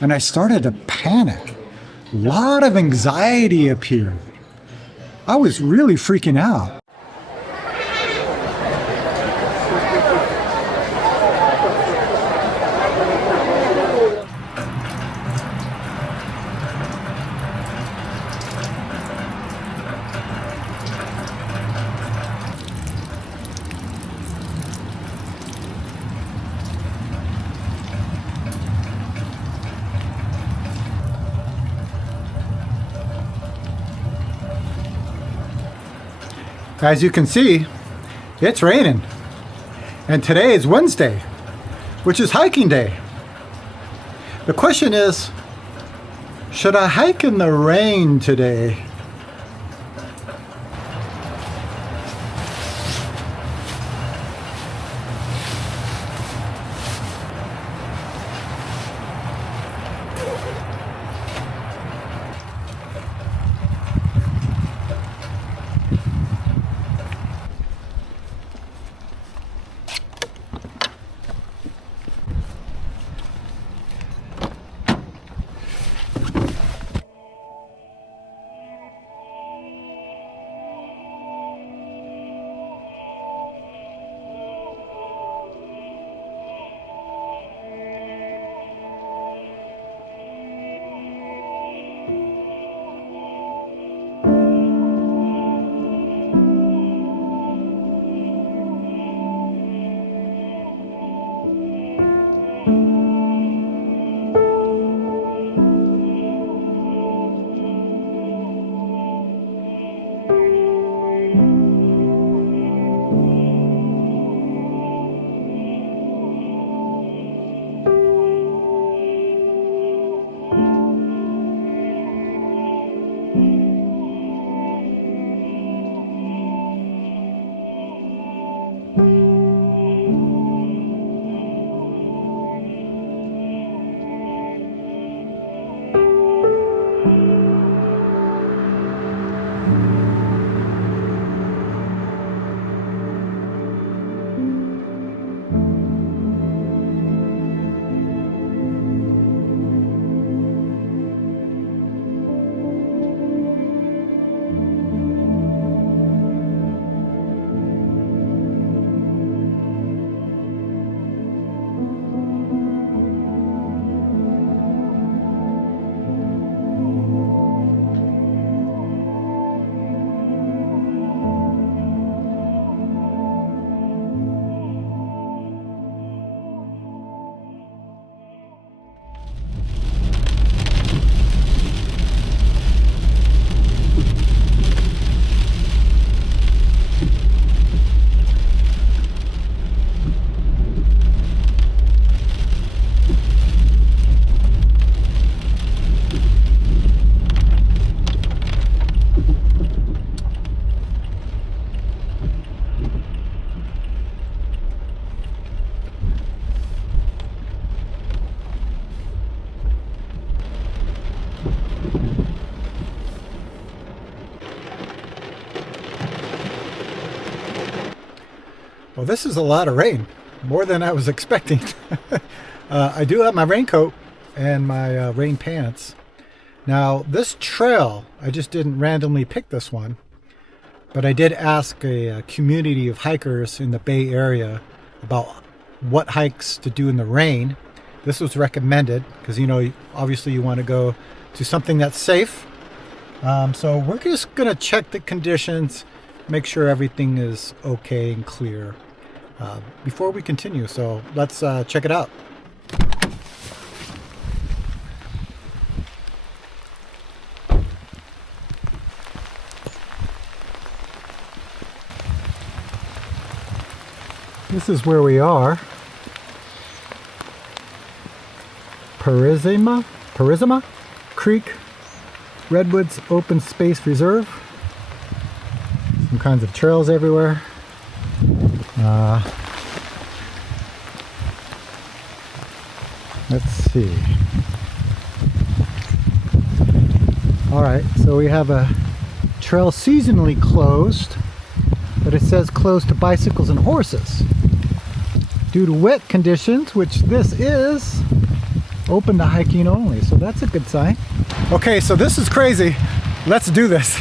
and I started to panic. A lot of anxiety appeared. I was really freaking out. As you can see, it's raining. And today is Wednesday, which is hiking day. The question is, should I hike in the rain today? Well, this is a lot of rain, more than I was expecting. I do have my raincoat and my rain pants. Now, this trail, I just didn't randomly pick this one, but I did ask a community of hikers in the Bay Area about what hikes to do in the rain. This was recommended because, you know, obviously you want to go to something that's safe. So we're just going to check the conditions, make sure everything is okay and clear before we continue. So let's check it out. This is where we are. Purisima Creek, Redwoods Open Space Reserve. Some kinds of trails everywhere. Let's see. Alright, so we have a trail seasonally closed, but it says closed to bicycles and horses. Due to wet conditions, which this is, open to hiking only, so that's a good sign. Okay, so this is crazy. Let's do this.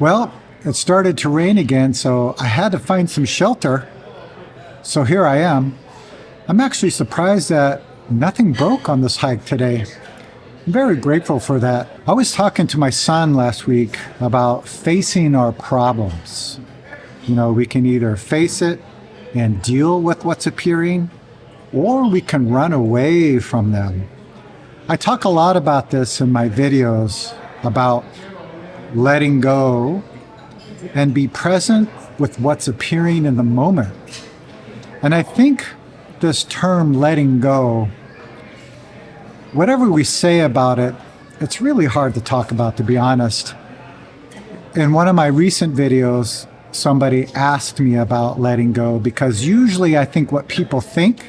Well, it started to rain again, so I had to find some shelter. So here I am. I'm actually surprised that nothing broke on this hike today. I'm very grateful for that. I was talking to my son last week about facing our problems. You know, we can either face it and deal with what's appearing, or we can run away from them. I talk a lot about this in my videos about letting go and be present with what's appearing in the moment. And I think this term letting go, whatever we say about it, it's really hard to talk about, to be honest. In one of my recent videos, somebody asked me about letting go, because usually I think what people think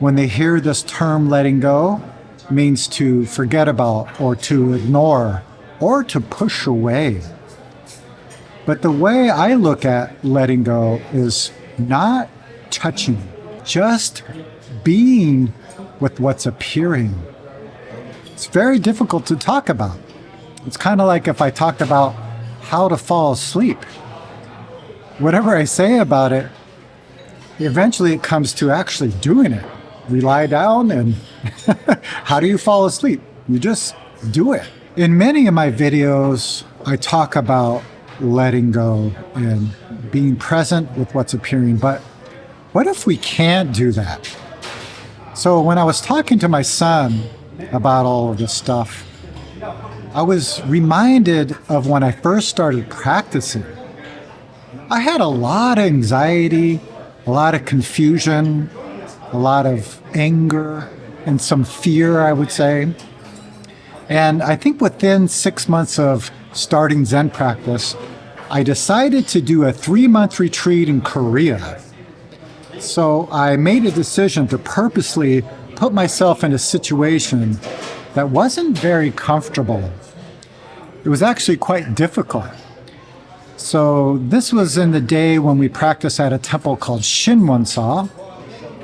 when they hear this term letting go means to forget about or to ignore or to push away. But the way I look at letting go is not touching, just being with what's appearing. It's very difficult to talk about. It's kind of like if I talked about how to fall asleep. Whatever I say about it, eventually it comes to actually doing it. We lie down and how do you fall asleep? You just do it. In many of my videos, I talk about letting go and being present with what's appearing, but what if we can't do that? So when I was talking to my son about all of this stuff, I was reminded of when I first started practicing. I had a lot of anxiety, a lot of confusion, a lot of anger, and some fear, I would say. And I think within 6 months of starting Zen practice, I decided to do a 3-month retreat in Korea. So I made a decision to purposely put myself in a situation that wasn't very comfortable. It was actually quite difficult. So this was in the day when we practiced at a temple called Shinwon-sa,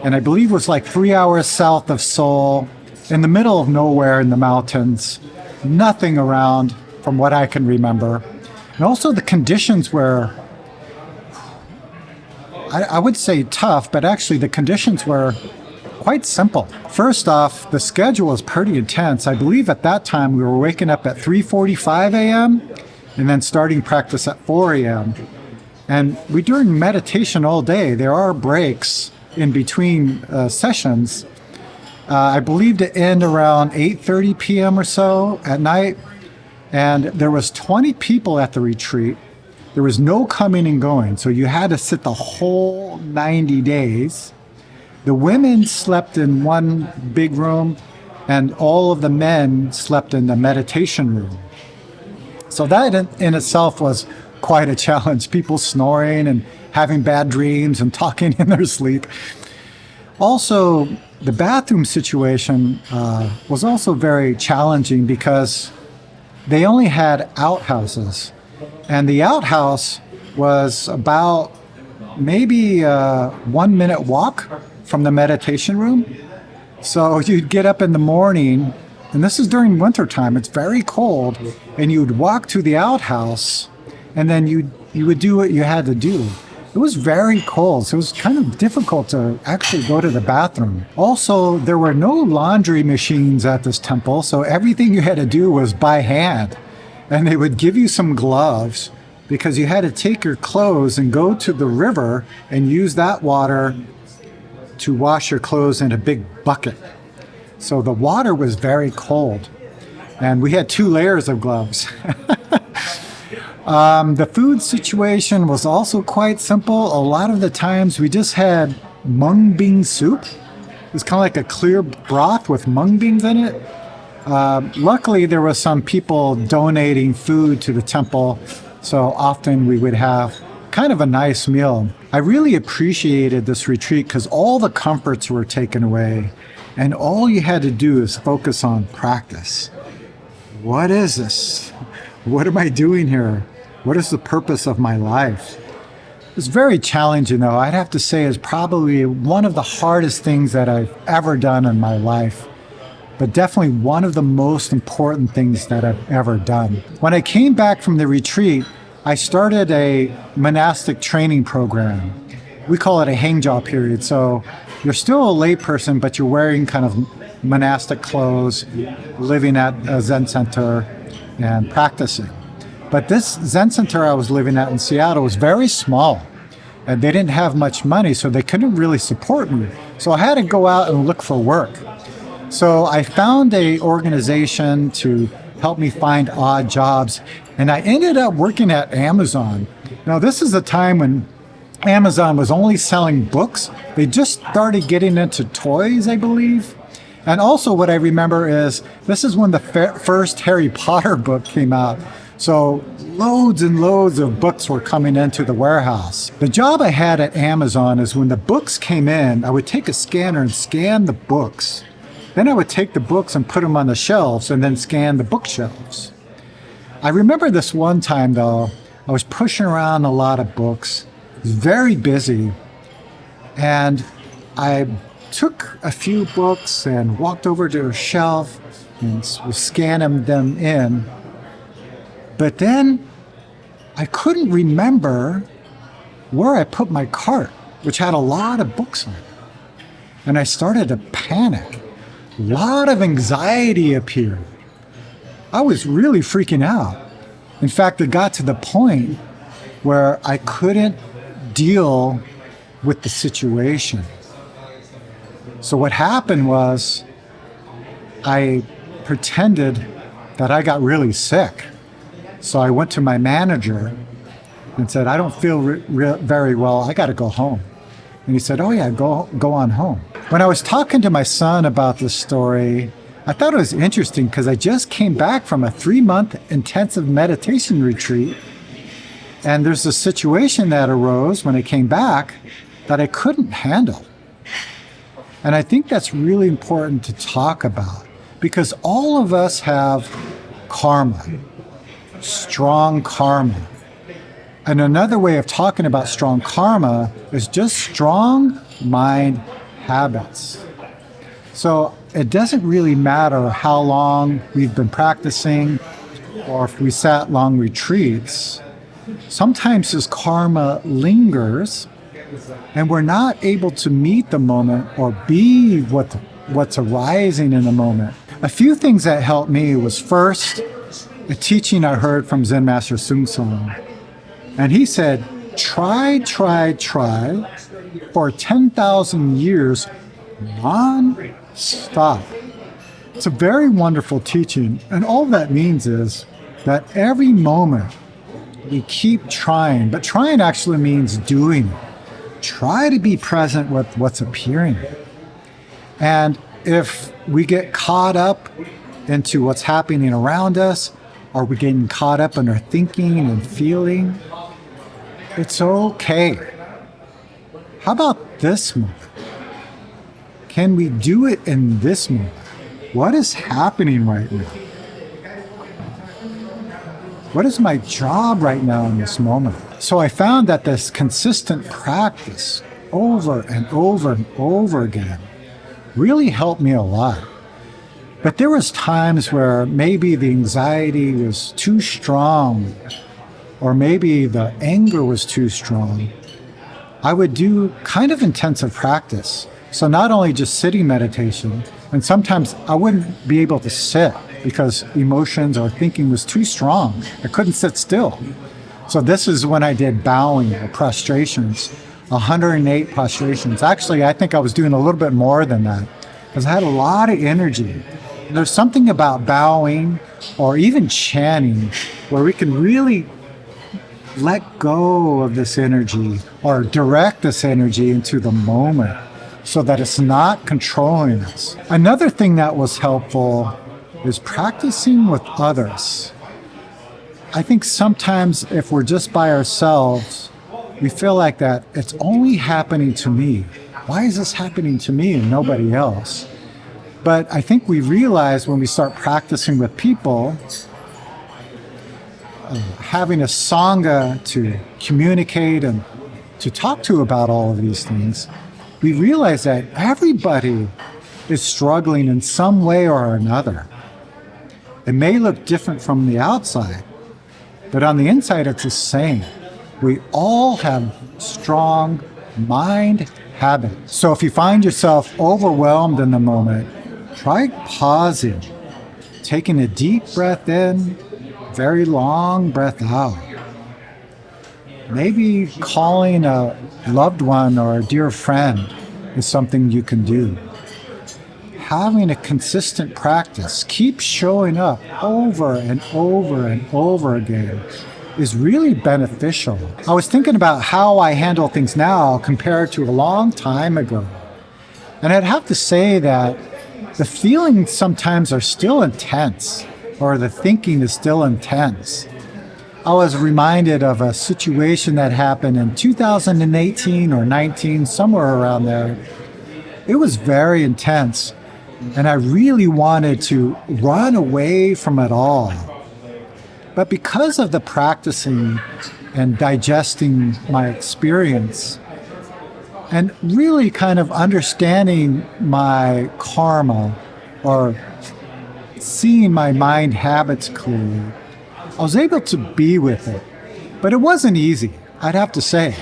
and I believe it was like 3 hours south of Seoul, in the middle of nowhere in the mountains, nothing around from what I can remember. And also the conditions were, I would say tough, but actually the conditions were quite simple. First off, the schedule was pretty intense. I believe at that time we were waking up at 3:45 a.m. and then starting practice at 4 a.m. And we doing meditation all day. There are breaks in between sessions. I believe to end around 8:30 p.m. or so at night. And there was 20 people at the retreat. There was no coming and going, so you had to sit the whole 90 days. The women slept in one big room, and all of the men slept in the meditation room. So that in itself was quite a challenge. People snoring and having bad dreams and talking in their sleep. Also, the bathroom situation was also very challenging because they only had outhouses. And the outhouse was about maybe a 1 minute walk from the meditation room. So you'd get up in the morning, and this is during winter time, it's very cold, and you'd walk to the outhouse, and then you would do what you had to do. It was very cold, so it was kind of difficult to actually go to the bathroom. Also, there were no laundry machines at this temple, so everything you had to do was by hand. And they would give you some gloves because you had to take your clothes and go to the river and use that water to wash your clothes in a big bucket. So the water was very cold, and we had 2 layers of gloves. The food situation was also quite simple. A lot of the times we just had mung bean soup. It was kind of like a clear broth with mung beans in it. Luckily, there were some people donating food to the temple, so often we would have kind of a nice meal. I really appreciated this retreat because all the comforts were taken away, and all you had to do is focus on practice. What is this? What am I doing here? What is the purpose of my life? It's very challenging, though. I'd have to say it's probably one of the hardest things that I've ever done in my life, but definitely one of the most important things that I've ever done. When I came back from the retreat, I started a monastic training program. We call it a hangjaw period. So you're still a layperson, but you're wearing kind of monastic clothes, living at a Zen center and practicing. But this Zen center I was living at in Seattle was very small, and they didn't have much money, so they couldn't really support me. So I had to go out and look for work. So I found an organization to help me find odd jobs, and I ended up working at Amazon. Now, this is a time when Amazon was only selling books. They just started getting into toys, I believe. And also what I remember is this is when the first Harry Potter book came out. So loads and loads of books were coming into the warehouse. The job I had at Amazon is when the books came in, I would take a scanner and scan the books. Then I would take the books and put them on the shelves and then scan the bookshelves. I remember this one time though, I was pushing around a lot of books, very busy, and I took a few books and walked over to a shelf and was scanning them in. But then I couldn't remember where I put my cart, which had a lot of books on it. And I started to panic. A lot of anxiety appeared. I was really freaking out. In fact, it got to the point where I couldn't deal with the situation. So what happened was I pretended that I got really sick. So I went to my manager and said, I don't feel very well. I got to go home. And he said, oh yeah, go on home. When I was talking to my son about this story, I thought it was interesting because I just came back from a 3-month intensive meditation retreat. And there's a situation that arose when I came back that I couldn't handle. And I think that's really important to talk about because all of us have karma, strong karma. And another way of talking about strong karma is just strong mind habits. So it doesn't really matter how long we've been practicing or if we sat long retreats. Sometimes this karma lingers and we're not able to meet the moment or be what's arising in the moment. A few things that helped me was first, a teaching I heard from Zen Master Sung Sung. And he said, try for 10,000 years non-stop. It's a very wonderful teaching. And all that means is that every moment we keep trying, but trying actually means doing it. Try to be present with what's appearing. And if we get caught up into what's happening around us, or we're getting caught up in our thinking and feeling, it's okay. How about this moment? Can we do it in this moment? What is happening right now? What is my job right now in this moment? So I found that this consistent practice over and over and over again really helped me a lot. But there was times where maybe the anxiety was too strong, or maybe the anger was too strong. I would do kind of intensive practice. So not only just sitting meditation, and sometimes I wouldn't be able to sit because emotions or thinking was too strong. I couldn't sit still. So this is when I did bowing or prostrations, 108 prostrations. Actually, I think I was doing a little bit more than that because I had a lot of energy. There's something about bowing or even chanting where we can really let go of this energy or direct this energy into the moment so that it's not controlling us. Another thing that was helpful is practicing with others. I think sometimes if we're just by ourselves, we feel like that it's only happening to me. Why is this happening to me and nobody else? But I think we realize when we start practicing with people, having a sangha to communicate and to talk to about all of these things, we realize that everybody is struggling in some way or another. It may look different from the outside, but on the inside it's the same. We all have strong mind habits. So if you find yourself overwhelmed in the moment, try pausing, taking a deep breath in, very long breath out. Maybe calling a loved one or a dear friend is something you can do. Having a consistent practice, keep showing up over and over and over again, is really beneficial. I was thinking about how I handle things now compared to a long time ago. And I'd have to say that the feelings sometimes are still intense, or the thinking is still intense. I was reminded of a situation that happened in 2018 or 19, somewhere around there. It was very intense, and I really wanted to run away from it all. But because of the practicing and digesting my experience, and really kind of understanding my karma, or seeing my mind habits clearly, I was able to be with it. But it wasn't easy, I'd have to say.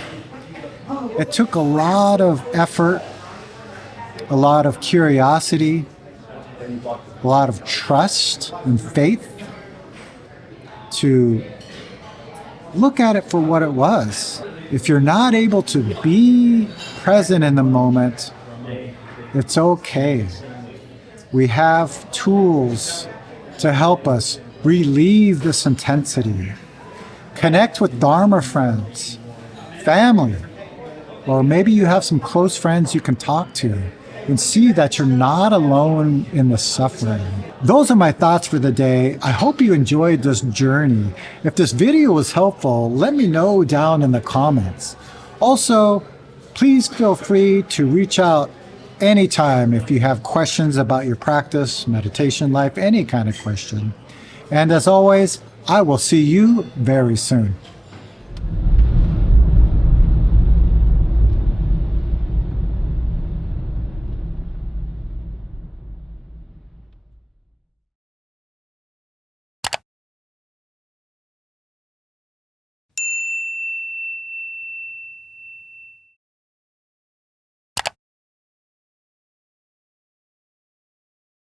It took a lot of effort, a lot of curiosity, a lot of trust and faith to look at it for what it was. If you're not able to be present in the moment, it's okay. We have tools to help us relieve this intensity. Connect with Dharma friends, family, or maybe you have some close friends you can talk to and see that you're not alone in the suffering. Those are my thoughts for the day. I hope you enjoyed this journey. If this video was helpful, let me know down in the comments. Also, please feel free to reach out anytime if you have questions about your practice, meditation life, any kind of question. And as always, I will see you very soon.